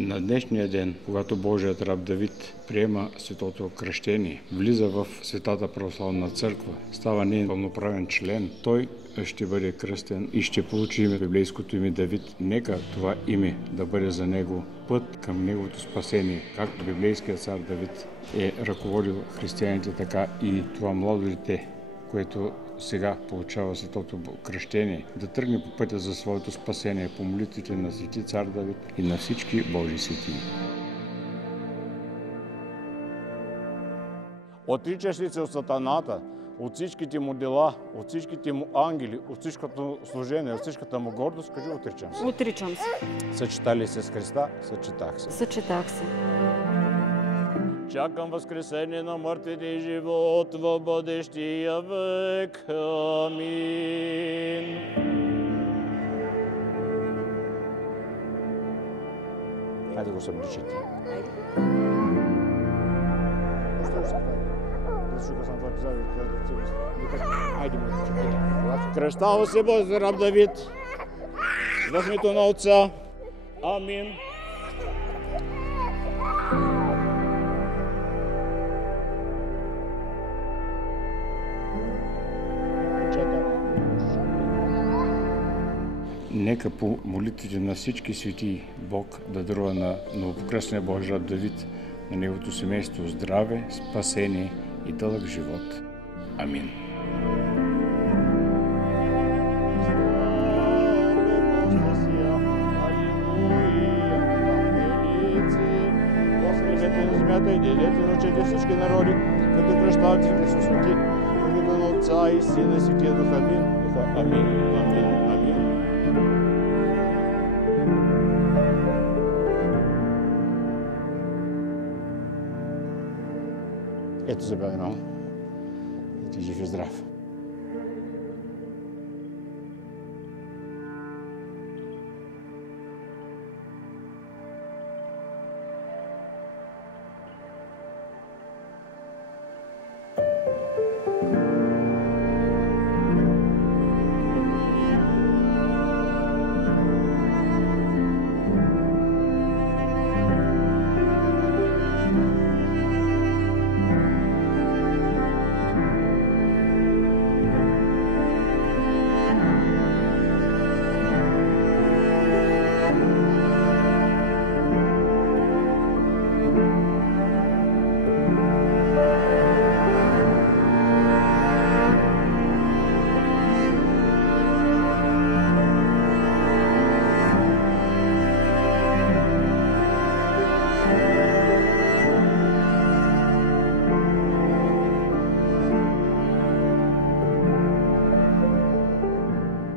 На днешния ден, когато Божият раб Давид приема светото кръщение, влиза в Светата православна църква, става неин пълноправен член, той ще бъде кръстен и ще получи име, библейското име Давид. Нека това име да бъде за него път към неговото спасение. Както библейският цар Давид е ръководил християните, така и това младо дете, което сега получава светото кръщение, да тръгне по пътя за своето спасение по молитвите на свети цар Давид и на всички Божии светии. Отричаш ли се от сатаната, от всичките му дела, от всичките му ангели, от всичкото служение, от всичката му гордост, кажи отричам се. Отричам се. Съчета ли се с Христа? Съчетах се. Съчетах се. Чакам възкресение на мъртвите и живот в бъдещия век. Амин. Хайде го събличите. Кръщава се Божи раб Давид. В името на Отца. Амин. Нека по молитвите на всички светии Бог да дарува на новопокръстения Божи раб Давид, на неговото семейство здраве, спасение и дълъг живот. Амин. Земята и дойдете научете всички народи, като кръщавате се свети, в името на Отца и Сина и Светия Дух. Амин. Амин. Амин. Амин. Ето забавено. И ти жив и здрав.